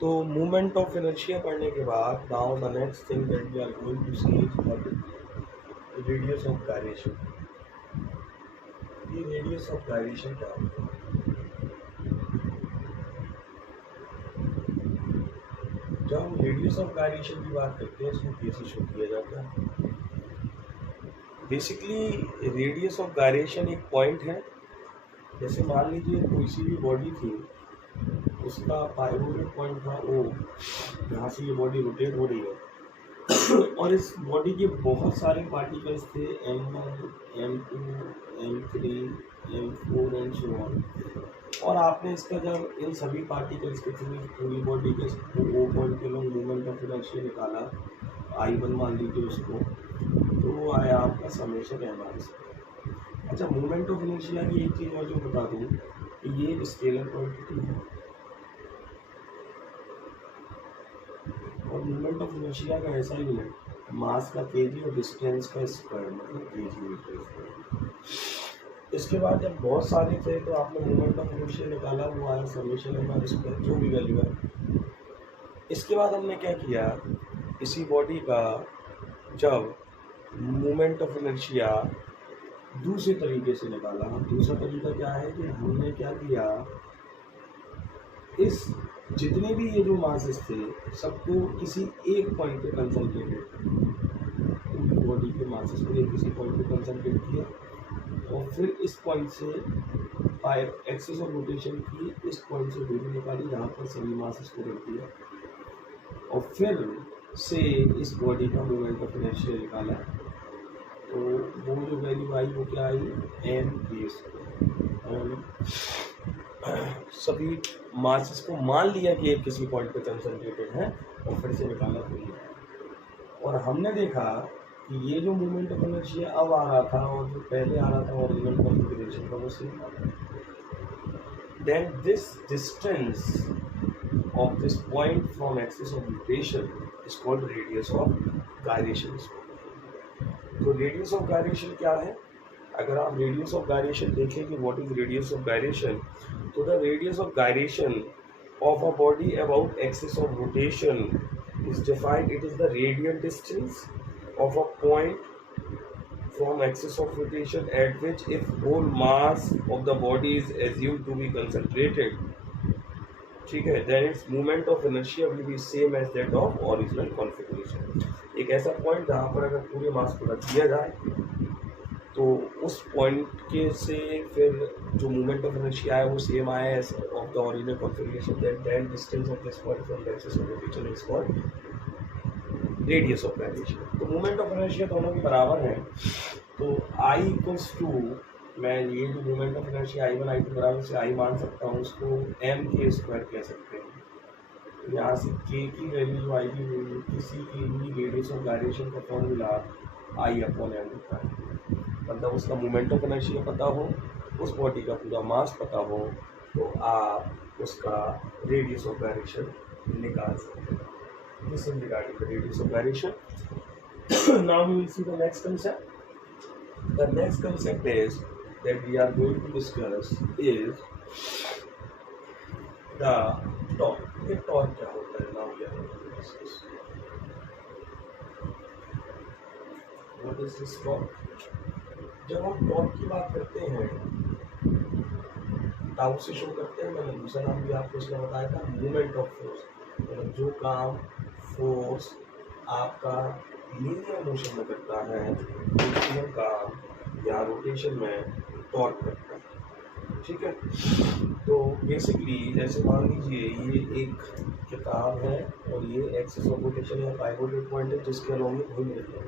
तो movement of inertia पढ़ने के बाद now the next thing that we are going to see is what radius of gyration. ये radius of gyration क्या होता है? जब हम रेडियस ऑफ गायरेशन की बात करते हैं इसको कैसे शो किया जाता है? बेसिकली रेडियस ऑफ गायरेशन एक पॉइंट है। जैसे मान लीजिए कोई सी भी बॉडी थी, उसका पाइवोटेड पॉइंट था ओ, जहाँ से ये बॉडी रोटेट हो रही है और इस बॉडी के बहुत सारे पार्टिकल्स थे, M1, M2, M3, M4 and so on. और आपने इसका जब इन सभी पार्टिकल्स के थ्रू पूरी बॉडी के ओ पॉइंट के लोग मूवमेंट ऑफ इनर्शिया निकाला, I1 मान लीजिए उसको, तो वो आया आपका समेशन M से। अच्छा, मूवमेंट ऑफ इनर्शिया की एक चीज़ और जो बता दूँ कि ये स्केलर क्वांटिटी है और मूवमेंट ऑफ इनर्शिया का ऐसा ही है, मास का केजी और डिस्टेंस का स्क्वायर, मतलब केजी मीटर स्क्वायर। इसके बाद जब बहुत सारे थे तो आपने मूवमेंट ऑफ इनर्शिया निकाला, वो आया समेशन एम आर स्क्वायर, जो भी वैल्यू है। इसके बाद हमने क्या किया, इसी बॉडी का जब मूवमेंट ऑफ इनर्शिया दूसरे तरीके से निकाला, दूसरा तरीका क्या है कि हमने क्या किया, इस जितने भी ये जो मासेस थे सबको किसी एक पॉइंट पे कंसंट्रेटेड, पूरी बॉडी के मासेस को किसी पॉइंट पे कंसंट्रेट किया और फिर इस पॉइंट से एक्सिस ऑफ रोटेशन की इस पॉइंट से दूरी निकाली जहाँ पर सभी मासेस को रख दिया और फिर से इस बॉडी का मूवमेंट ऑफ इनर्शिया निकाला। तो वो जो वैल्यू आई वो क्या आई, एम के स्क्वायर। सभी मासेस को मान लिया कि एक किसी पॉइंट पे कंसंट्रेटेड है और फिर से निकाला तो ये। और हमने देखा कि ये जो मूवमेंट ऑफ इनर्शिया अब आ रहा था और जो पहले आ रहा था ओरिजिनल कॉन्फ़िगरेशन का वो सेम आ रहा था। Then this distance of this point from axis of rotation is called radius of gyration। तो radius of gyration क्या है? अगर आप radius of gyration देखें कि what is radius of gyration, तो the radius of gyration of a body about axis of rotation is defined, it is the radial distance of a point from axis of rotation at which if whole mass of the body is assumed to be concentrated, ठीक है, then its movement of inertia will be same as that of original configuration. एक ऐसा point जहाँ पर अगर पूरे मास को रख दिया जाए तो उस पॉइंट के से फिर जो मूवमेंट ऑफ इनर्शिया है वो सेम आए as of the original configuration, then distance of this point from the axis of rotation is called radius of gyration. तो मूवमेंट ऑफ इनर्शिया दोनों के बराबर है, तो I इक्वल्स टू, मैं ये जो movement of inertia I1 I2 बराबर से I मान सकता हूँ, उसको m के स्क्वायर कह सकते हैं। यहाँ से k की वैल्यू जो आएगी वो किसी की भी रेडियस ऑफ गायरेशन का फॉर्मूला I अपॉन m होता है, मतलब उसका मूवमेंट ऑफ इनर्शिया पता हो, उस बॉडी का पूरा मास पता हो, तो आप उसका रेडियस ऑफ गायरेशन निकाल सकते हैं। This is regarding the radius of gyration. Now we will see the next concept. The next concept is that we are going to discuss is the torque। ये torque क्या होता है? Now we are going to discuss what is this torque। जब हम torque की बात करते हैं, टाउ से शो करते हैं, मैंने दूसरा नाम भी आपको इसका बताया था, मूवमेंट ऑफ फोर्स। मतलब जो काम फोर्स आपका लीनियर मोशन में करता है, रोटेशन काम या रोटेशन में टॉर्क करता है, ठीक है। तो बेसिकली जैसे मान लीजिए ये एक किताब है और ये एक्सिस ऑफ रोटेशन या पाइवोटेड पॉइंट है जिसके अलोंग में घूम रही है।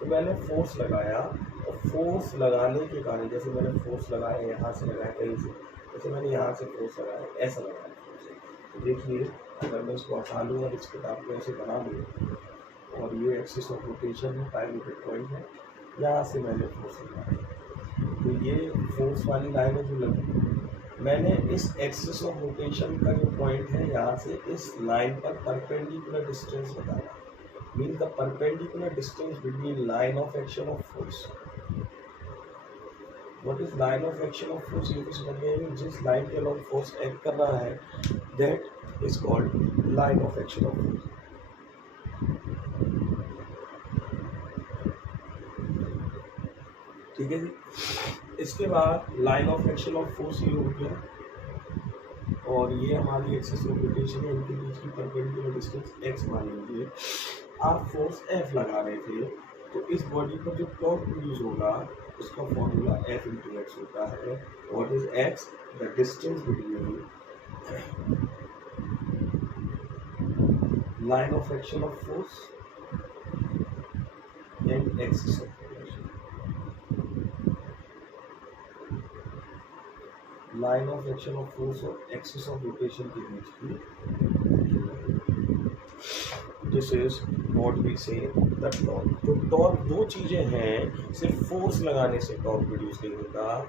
तो मैंने फोर्स लगाया और फोर्स लगाने के कारण, जैसे मैंने फोर्स लगाया यहाँ से लगाया कहीं से, जैसे मैंने यहाँ से फोर्स लगाया, ऐसा लगाया फोर्स। तो देखिए अगर मैं इसको हटा लूँ और इस किताब को ऐसे बना लूँ और ये एक्सिस ऑफ रोटेशन है, पाइवोटेड पॉइंट है, यहाँ से मैंने फोर्स लगाया, तो ये फोर्स वाली लाइन है जो लगी। मैंने इस एक्सिस ऑफ रोटेशन का जो पॉइंट है यहाँ से इस लाइन पर परपेंडिकुलर डिस्टेंस बताया, mean the perpendicular distance between line of action of force. What is line of action of force? ये तो समझ गए जिस लाइन के अलॉन्ग फोर्स एक्ट कर रहा है, that is called line of action of force. ठीक है जी। इसके बाद line of action of force ये हो गया, और ये हमारी एक्सिस ऑफ रोटेशन है, इनके बीच की परपेंडिकुलर डिस्टेंस x मान लीजिए। आप फोर्स F लगा रहे थे, तो इस बॉडी पर जो टॉर्क प्रोड्यूस होगा उसका फॉर्मूला F इंटू एक्स होता है। What is x? The distance between line of action of force and axis of rotation. Line of action of force और एक्सिस ऑफ रोटेशन के बीच की, दिस इज व्हाट वी से the torque. तो torque दो चीजें हैं, सिर्फ फोर्स लगाने से टॉर्क प्रोड्यूस नहीं होता।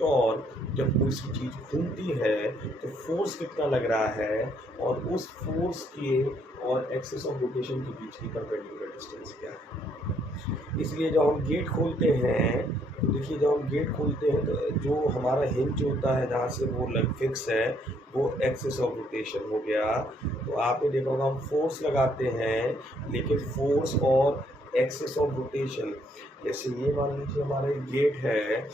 टॉर्क जब कोई सी चीज घूमती है तो फोर्स कितना लग रहा है, और उस फोर्स के और एक्सिस ऑफ रोटेशन के बीच की परपेंडिकुलर डिस्टेंस क्या है। इसलिए जब हम गेट खोलते हैं तो देखिए, जब हम गेट खोलते हैं तो जो हमारा हिंज होता है जहाँ से वो लग फिक्स है वो एक्सिस ऑफ रोटेशन हो गया। तो आपने देखा होगा हम फोर्स लगाते हैं, लेकिन फोर्स और एक्सिस ऑफ रोटेशन, जैसे ये मान लीजिए हमारा एक गेट है,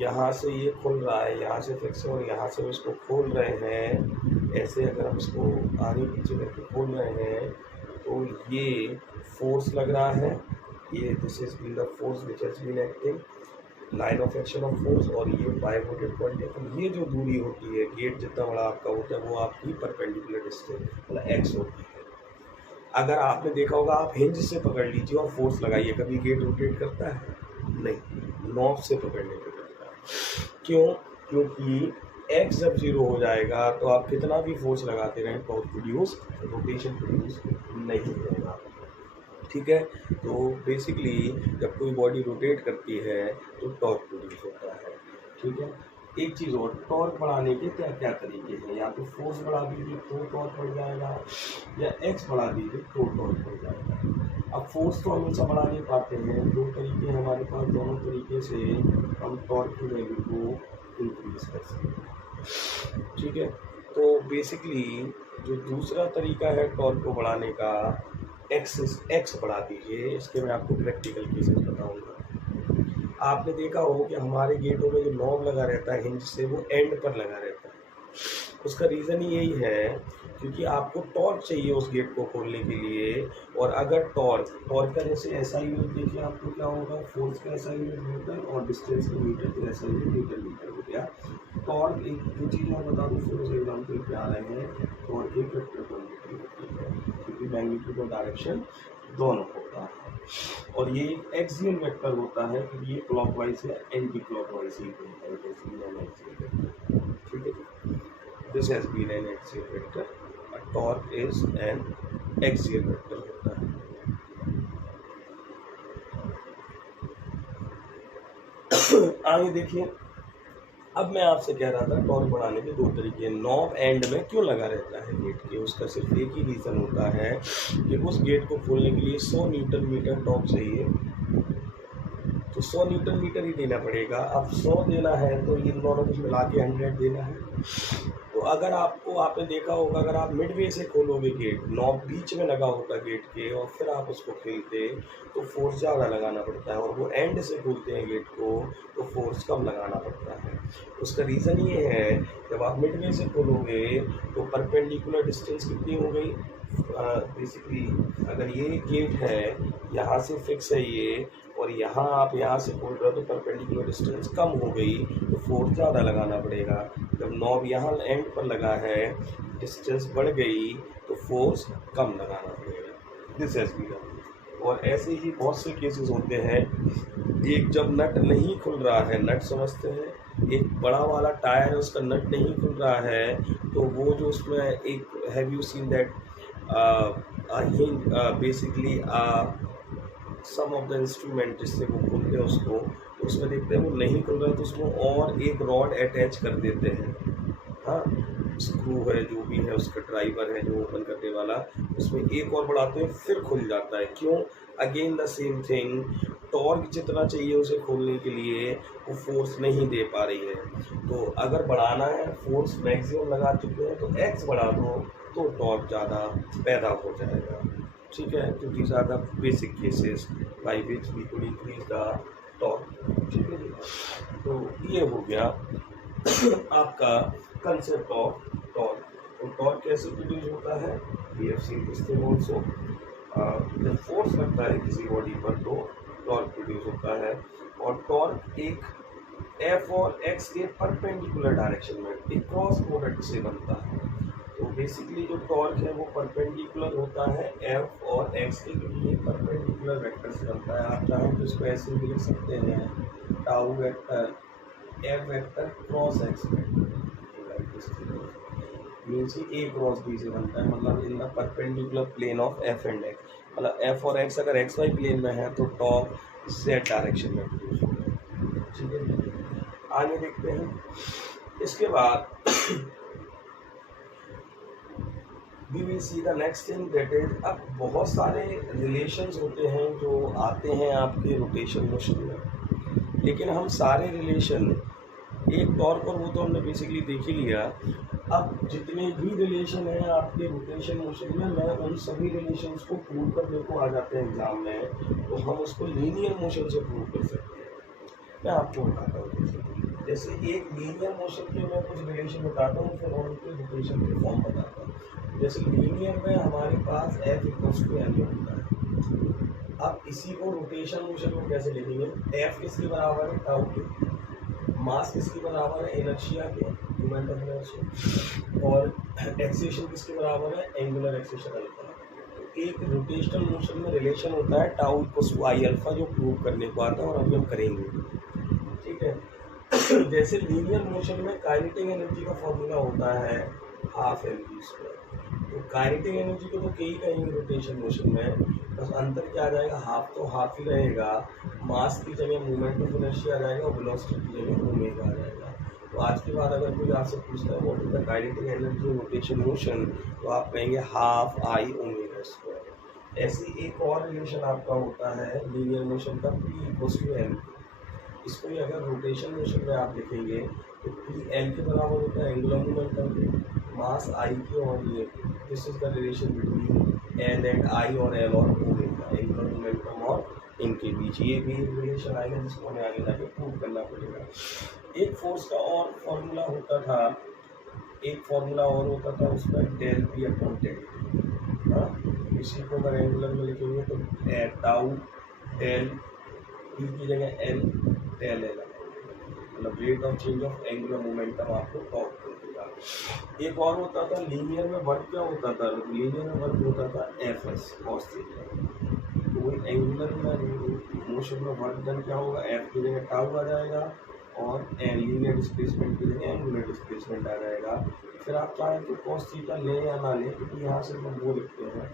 यहाँ से ये खुल रहा है, यहाँ से फिक्स है, और यहाँ से हम इसको खोल रहे हैं। ऐसे अगर हम इसको आगे पीछे करके खोल रहे हैं तो ये फोर्स लग रहा है, ये this is been the force which has been acting, line of action of force, और ये बाइवोटेड पॉइंट है। तो ये जो दूरी होती है, गेट जितना बड़ा आपका होता है, वो आपकी परपेंडिकुलर डिस्टेंस मतलब एक्स होती है। अगर आपने देखा होगा, आप हिंज से पकड़ लीजिए और फोर्स लगाइए, कभी गेट रोटेट करता है? नहीं, नॉब से पकड़ने पे करता है। क्यों? क्योंकि एक्स जब 0 हो जाएगा तो आप कितना भी फोर्स लगाते रहें, टॉर्क प्रोड्यूस, रोटेशन प्रोड्यूस नहीं होगा। ठीक है। तो बेसिकली जब कोई बॉडी रोटेट करती है तो टॉर्क प्रोड्यूस होता है। ठीक है। एक चीज़ और, टॉर्क बढ़ाने के क्या क्या तरीके हैं, या तो फोर्स बढ़ा दीजिए तो टॉर्क बढ़ जाएगा, या एक्स बढ़ा दीजिए तो टॉर्क बढ़ जाएगा। अब फोर्स तो हमेशा बढ़ा नहीं पाते हैं, दो तरीके हमारे पास, दोनों तरीके से हम टॉर्क की वैल्यू को इंक्रीज कर सकते हैं। ठीक है। तो बेसिकली जो दूसरा तरीका है टॉर्क को बढ़ाने का, एक्स बढ़ा दीजिए। इसके मैं आपको प्रैक्टिकल केसेस बताऊंगा। आपने देखा हो कि हमारे गेटों में जो नॉब लगा रहता है हिंज से, वो एंड पर लगा रहता है। उसका रीज़न ही यही है क्योंकि आपको टॉर्क चाहिए उस गेट को खोलने के लिए। और अगर टॉर्क का जैसे ऐसा यूनिट देखिए आपको क्या होगा, फोर्स का ऐसा यूनिट मीटर और डिस्टेंस का मीटर, तो ऐसा यूनिट मीटर हो गया। टॉर्क एक जो चीज़ मैं बता दूँ, फॉर एग्जाम्पल पे आ रहे हैं, टॉर्क एक वेक्टर क्वांटिटी होती है क्योंकि मैग्नीट्यूड और डायरेक्शन दोनों होता है। और ये एक एक्सियल वेक्टर होता है क्योंकि ये क्लॉकवाइज या एंटी क्लॉकवाइज ही होता है। ठीक है। This has been an axial vector, a torque is an axial vector होता है। आगे देखिए, अब मैं आपसे कह रहा था टॉर्क बढ़ाने के दो तरीके। नॉब एंड में क्यों लगा रहता है गेट के, उसका सिर्फ एक ही रीज़न होता है कि उस गेट को खोलने के लिए 100 न्यूटन मीटर टॉर्क चाहिए, तो 100 न्यूटन मीटर ही देना पड़ेगा। अब 100 देना है तो इन दोनों को मिला के 100 देना है। तो अगर आपने देखा होगा, अगर आप मिडवे से खोलोगे गेट, नॉब बीच में लगा होता गेट के, और फिर आप उसको खोलते तो फोर्स ज़्यादा लगाना पड़ता है, और वो एंड से खोलते हैं गेट को तो फोर्स कम लगाना पड़ता है। उसका रीज़न ये है, जब आप मिडवे से खोलोगे तो परपेंडिकुलर डिस्टेंस कितनी हो गई, बेसिकली अगर ये गेट है, यहाँ से फिक्स है ये, और यहाँ आप यहाँ से खोल रहे हो तो परपेंडिकुलर डिस्टेंस कम हो गई, तो फोर्स ज़्यादा लगाना पड़ेगा। जब नॉब यहाँ एंड पर लगा है, डिस्टेंस बढ़ गई तो फोर्स कम लगाना पड़ेगा। This has been. और ऐसे ही बहुत से केसेस होते हैं। एक जब नट नहीं खुल रहा है, नट समझते हैं, एक बड़ा वाला टायर है उसका नट नहीं खुल रहा है, तो वो जो उसमें एक, have you seen that basically some of the instrument जिससे वो खोलते हैं उसको, तो उसमें देखते हैं वो नहीं खुल रहा है तो उसमें और एक रॉड अटैच कर देते हैं। हाँ, स्क्रू है जो भी है, उसका ड्राइवर है जो ओपन करने वाला, उसमें एक और बढ़ाते हैं फिर खुल जाता है। क्यों? Again the same thing, torque जितना चाहिए उसे खोलने के लिए वो फोर्स नहीं दे पा रही है। तो अगर बढ़ाना है, फोर्स मैक्सिमम लगा चुके हैं तो एक्स बढ़ा दो तो टॉर्क ज़्यादा पैदा हो जाएगा। ठीक है, तो these are the basic cases by which we could increase the torque. ठीक है जी, तो ये हो गया आपका कंसेप्ट ऑफ टॉर्क। तो टॉर्क कैसे प्रोड्यूस होता है, we have seen this thing also. जब फोर्स लगता है किसी बॉडी पर तो टॉर्क प्रोड्यूस होता है, और टॉर्क एक एफ और एक्स के परपेंडिकुलर डायरेक्शन में एक क्रॉस प्रोडक्ट से बनता है। तो बेसिकली जो टॉर्क है वो परपेंडिकुलर होता है एफ और एक्स के लिए परपेंडिकुलर वेक्टर से बनता है। आप चाहें तो इसको ऐसे भी लिख सकते हैं, tau vector F vector cross X means A cross B से बनता है, मतलब in the perpendicular plane of F and X. मतलब एफ और एक्स अगर एक्स वाई प्लेन में है तो टॉर्क जेड डायरेक्शन में प्रोड्यूस होगा। ठीक है, आगे देखते हैं। इसके बाद we will see the next thing that is, अब बहुत सारे रिलेशंस होते हैं जो आते हैं आपके रोटेशन मोशन में, लेकिन हम सारे रिलेशन एक तौर पर वो तो हमने बेसिकली देख ही लिया। अब जितने भी रिलेशन हैं आपके रोटेशन मोशन में, मैं उन सभी रिलेशंस को प्रूव करने को आ जाते हैं एग्जाम में, तो हम उसको लीनियर मोशन से प्रूव कर सकते हैं। मैं आपको बताता हूँ, जैसे एक लीनियर मोशन के मैं कुछ रिलेशन बताता हूँ, फिर और उनके रोटेशन के फॉर्म बताता हूँ। जैसे लीनियर में हमारे पास एफ इक्वल्स टू एम होता है। अब इसी को रोटेशन मोशन में कैसे लिखेंगे, एफ किसके बराबर है, टाउ के, मास किसके बराबर है, इनर्शिया के, मोमेंट ऑफ इनर्शिया, और एक्सेलेरेशन किसके बराबर है, एंगुलर एक्सेलेरेशन अल्फा। तो एक रोटेशनल मोशन में रिलेशन होता है tau equals to I alpha, जो प्रूव करने को आता है और अभी हम करेंगे। ठीक है, जैसे लीनियर मोशन में काइनेटिक एनर्जी का फॉर्मूला होता है हाफ एम जी स्क्वायर। तो काइनेटिक एनर्जी को तो कई कहेंगे रोटेशन मोशन में, बस अंतर क्या आ जाएगा, हाफ तो हाफ ही रहेगा, मास की जगह मूवमेंट ऑफ इनर्शिया आ जाएगा, वेलोसिटी की जगह ओमेगा आ जाएगा। तो आज के बाद अगर कोई आपसे पूछता है what is the kinetic energy rotation motion, तो आप कहेंगे हाफ आई ओमेगा स्क्वायर। ऐसी एक और रिलेशन आपका होता है लीनियर मोशन का, पी इक्वल्स टू एम। इसको ही अगर रोटेशन मोशन में आप लिखेंगे तो पी एल के बराबर होता है एंगुलर मोमेंटम, मास आई के, और ये this is the relation between L and I और एल और ओमेगा, एंगुलर मोमेंटम और इनके बीच ये भी रिलेशन आएगा जिसको हमें आगे जाके प्रूव करना पड़ेगा। एक फोर्स का और फॉर्मूला होता था, एक फॉर्मूला और होता था उसका, del P upon del T. हाँ, इसी को अगर एंगुलर में लिखेंगे तो टाउ डेल पी की जगह एल डेल एल, मतलब rate of change of angular momentum आपको टॉप कर देगा। एक और होता था लीनियर में, वर्क क्या होता था, लीनियर में वर्क होता था एफ एस कॉस थीटा। तो एंगुलर में मोशन में वर्क डन क्या होगा, एफ की जगह टाउ आ जाएगा और लीनियर डिस्प्लेसमेंट की जगह एंगुलर डिस्प्लेसमेंट आ जाएगा। फिर आप चाहें तो कॉस थीटा लें या ना लें, क्योंकि यहाँ से हम वो लिखते हैं,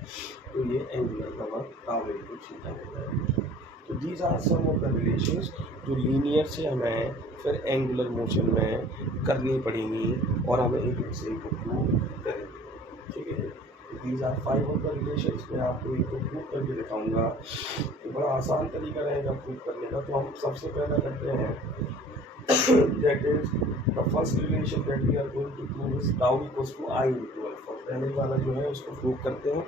तो ये एंगुलर का वर्क टाउ इनटू थीटा हो जाएगा। तो these are some of the relations जो लीनियर से हमें फिर एंगुलर मोशन में करनी पड़ेंगी और हमें एक दूसरे को प्रूव करेंगे। ठीक है, these are 5 of the relations. मैं आपको एक को प्रूव करके दिखाऊंगा, तो बड़ा आसान तरीका रहेगा प्रूव करने का। तो हम सबसे पहले करते हैं that is the first relation that we are going to prove is tau equals to I into alpha। पहले वाला जो है उसको प्रूव करते हैं,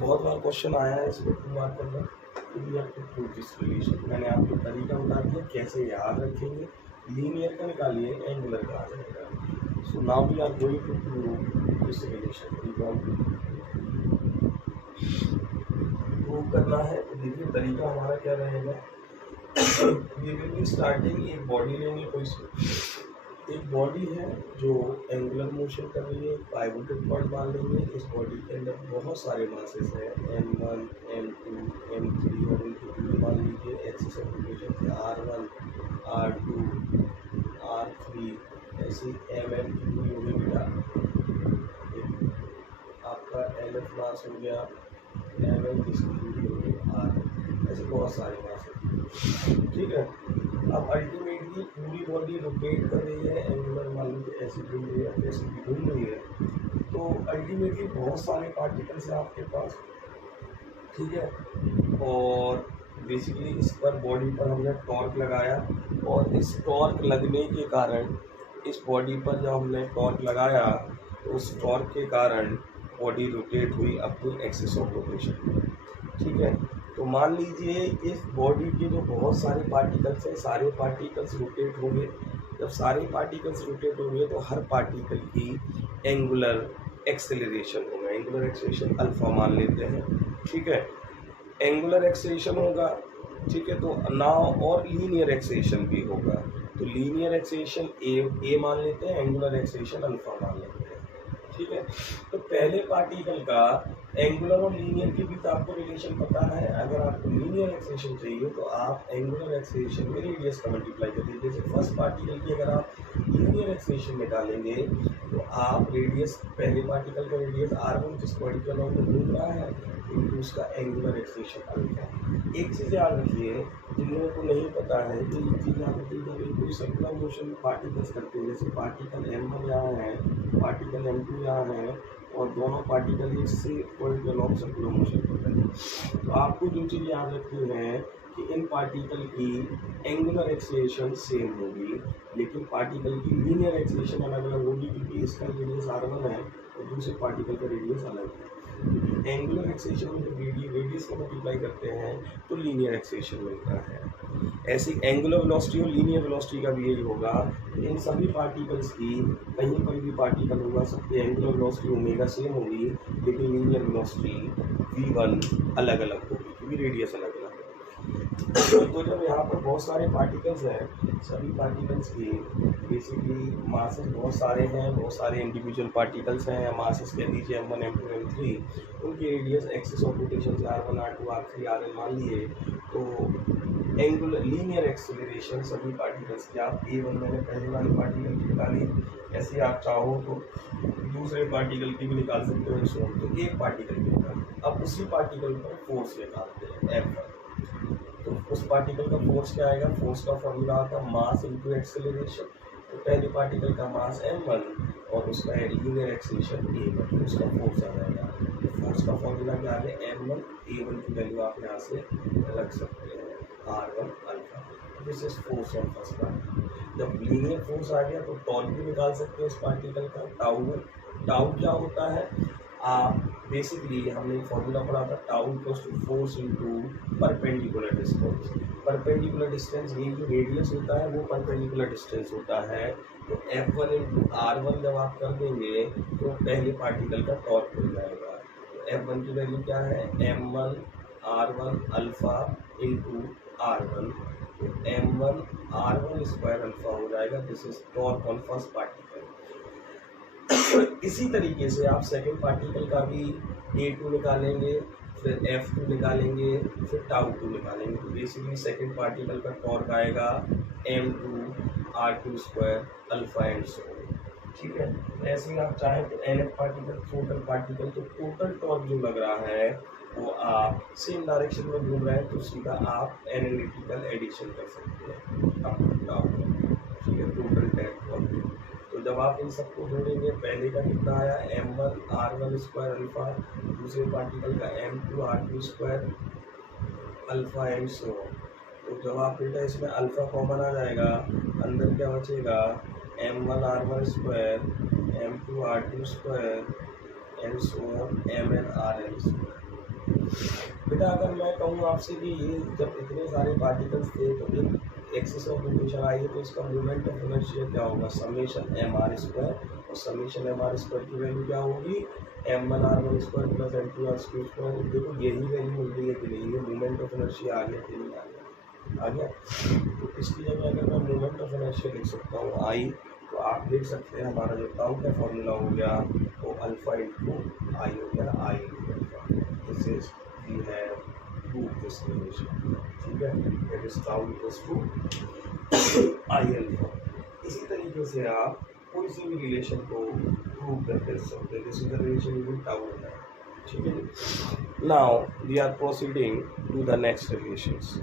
बहुत बार क्वेश्चन आया है इसको प्रूव करना, तो we have to prove this relation. मैंने आपको तरीका बता दिया कैसे याद रखेंगे, लीनियर का निकालिए एंगुलर का आ जाएगा। So now we are going to prove this relation. Prove करना है तो देखिए तरीका हमारा क्या रहेगा। वी विल बी स्टार्टिंग, एक बॉडी लेंगे, कोई एक बॉडी है जो एंगुलर मोशन कर रही है, पाइवोटेड पॉइंट मान लेंगे। इस बॉडी के अंदर बहुत सारे मासेस हैं, M1, M2, M3 और उनके भी मान लीजिए एक्सिस ऑफ रोटेशन से R1, R2, R3, ऐसे MM की पूरी होगी बेटा। आपका LF मास हो गया, MM इसकी पूरी होगी R, ऐसे बहुत सारे मास हैं। ठीक है, अब अल्टीमेटली कि पूरी बॉडी रोटेट कर रही है, एंगुलर मान लीजिए ऐसी घूम रही है, ऐसी घूम रही है, तो अल्टीमेटली बहुत सारे पार्टिकल्स हैं आपके पास, ठीक है। और बेसिकली इस पर बॉडी पर हमने टॉर्क लगाया, और इस टॉर्क लगने के कारण, इस बॉडी पर जब हमने टॉर्क लगाया तो उस टॉर्क के कारण बॉडी रोटेट हुई अपनी एक्सिस ऑफ रोटेशन, ठीक है। तो मान लीजिए इस बॉडी के जो बहुत सारे पार्टिकल्स हैं, सारे पार्टिकल्स रोटेट होंगे। जब सारे पार्टिकल्स रोटेट होंगे तो हर पार्टिकल की एंगुलर एक्सेलरेशन होगा, एंगुलर एक्सेलरेशन अल्फा मान लेते हैं, ठीक है। एंगुलर एक्सेलरेशन होगा, ठीक है। तो नाउ और लीनियर एक्सेलरेशन भी होगा, तो लीनियर एक्सेलरेशन ए मान लेते हैं, एंगुलर एक्सेलरेशन अल्फा मान लेते हैं, ठीक है। तो पहले पार्टिकल का एंगुलर और लीनियर की भी तो आपको रिलेशन पता है। अगर आपको लीनियर एक्सेलरेशन चाहिए तो आप एंगुलर एक्सेलरेशन में रेडियस का मल्टीप्लाई कर दीजिए। जैसे फर्स्ट पार्टिकल की अगर आप लीनियर एक्सेलरेशन निकालेंगे तो आप रेडियस, पहले पार्टिकल का रेडियस r1 जिस बॉडी के अलाउंड घूम रहा है, इंटू उसका एंगुलर एक्सेलरेशन अल्फा। एक चीज़ याद रखिए, जिन लोगों को नहीं पता है कि ये चीज़ याद रखिए, जब कोई सर्कुलर मोशन में पार्टिकल्स करते हैं, जैसे पार्टिकल m1 यहाँ है, पार्टिकल m2 यहाँ है, और दोनों पार्टिकल इससे पॉइंट के अलॉन्ग सर्कुलर मोशन कर रहे हैं, तो आपको जो चीज़ याद रखनी है कि इन पार्टिकल की एंगुलर एक्सेलरेशन सेम होगी, लेकिन पार्टिकल की लीनियर एक्सेलरेशन अलग अलग होगी, क्योंकि इसका रेडियस r1 है और दूसरे पार्टिकल का रेडियस अलग है। एंगुलर एक्सेलरेशन में जब रेडियस को मल्टीप्लाई करते हैं तो लीनियर एक्सेलरेशन मिलता है। ऐसी एंगुलर वेलोसिटी और लीनियर वेलोसिटी का भी यही होगा। इन सभी पार्टिकल्स की, कहीं पर भी पार्टिकल होगा, सबकी एंगुलर वेलोसिटी ओमेगा सेम होगी, लेकिन लीनियर वेलोसिटी v1 अलग अलग होगी, क्योंकि रेडियस अलग अलग है। तो जब यहाँ पर बहुत सारे पार्टिकल्स हैं, सभी पार्टिकल्स की बेसिकली मासेस बहुत सारे हैं, बहुत सारे इंडिविजुअल पार्टिकल्स हैं, मासेस कह दीजिए m1 m2 m3, उनकी रेडियस एक्सिस ऑफ रोटेशन से r1 r2 r3 rn मान लिए, तो एंगुलर लीनियर एक्सेलरेशन सभी पार्टिकल्स की आप a1 मैंने पहले वाले पार्टिकल की निकाली, ऐसे आप चाहो तो दूसरे पार्टिकल की भी निकाल सकते हो, इसको तो एक पार्टिकल की निकाली। अब उसी पार्टिकल पर फोर्स निकालते हैं f1, तो उस पार्टिकल का फोर्स क्या आएगा, फोर्स का फॉर्मूला आता है मास इनटू एक्सेलरेशन। तो पहले पार्टिकल का मास m1 और उसका लीनियर एक्सेलरेशन a1, उसका फोर्स आ जाएगा। तो फोर्स का फॉर्मूला क्या है, m1 a1 की वैल्यू आप यहाँ से रख सकते हैं, r1 alpha. This is force on first particle. जब लीनियर फोर्स आ गया तो टॉर्क भी निकाल सकते हैं इस पार्टिकल का, टाउ क्या होता है, बेसिकली हमने फॉर्मूला पढ़ा था, tau equals to force into perpendicular distance. Perpendicular distance, ये जो रेडियस होता है वो परपेंडिकुलर डिस्टेंस होता है। तो f1 इंटू r1 जब आप कर देंगे तो पहले पार्टिकल का टॉर्क मिल जाएगा। तो f1 की वैल्यू क्या है, m1 r1 alpha into r1, तो m1 r1 स्क्वायर अल्फा हो जाएगा। This is torque on first particle. इसी तरीके से आप सेकंड पार्टिकल का भी a2 निकालेंगे, फिर f2 निकालेंगे, फिर टाउ2 निकालेंगे। तो बेसिकली सेकंड पार्टिकल का टॉर्क आएगा m2 r2 square alpha and so, ठीक है। ऐसे ही आप चाहें तो nth पार्टिकल, टोटल टॉर्क जो लग रहा है वो आप सेम डायरेक्शन में घूम रहे हैं, तो सीधा आप एनालिटिकल एडिशन कर सकते हैं अपने टाउ, ठीक है, टोटल टॉर्क। तो जब आप इन सबको जोड़ेंगे, पहले का कितना आया, m1 r1 स्क्वायर अल्फा, दूसरे पार्टिकल का m2 r2 square alpha and so. तो जब आप बेटा इसमें अल्फा कॉमन आ जाएगा, अंदर क्या बचेगा, m1 r1 square, m2 r2 square and so mn rn square. बेटा अगर मैं कहूँ आपसे कि ये जब इतने सारे पार्टिकल्स थे तो इन एक्सिस ऑफ रोटेशन आई है, तो इसका मोमेंट ऑफ इनर्शिया क्या होगा, समेशन mr स्क्वायर, और समेशन mr स्क्वायर की वैल्यू क्या होगी, m1 r1 square plus m2 r2 square. देखो यही वैल्यू मिल रही है कि नहीं, ये मोमेंट ऑफ इनर्शिया आ गया कि नहीं आ गया। तो इसकी जगह अगर मैं मोमेंट ऑफ इनर्शिया लिख सकता हूँ आई, तो आप देख सकते हैं हमारा जो टाउ का फॉर्मूला हो गया वो अल्फा इंटू आई हो गया, I into alpha. This is we have prove this relation, ठीक है, that is tau equals to I alpha. इसी तरीके से आप कोई सी भी रिलेशन को प्रूव कर सकते हैं। This is the relation between tau and I, ठीक है। Now we are proceeding to the next relations.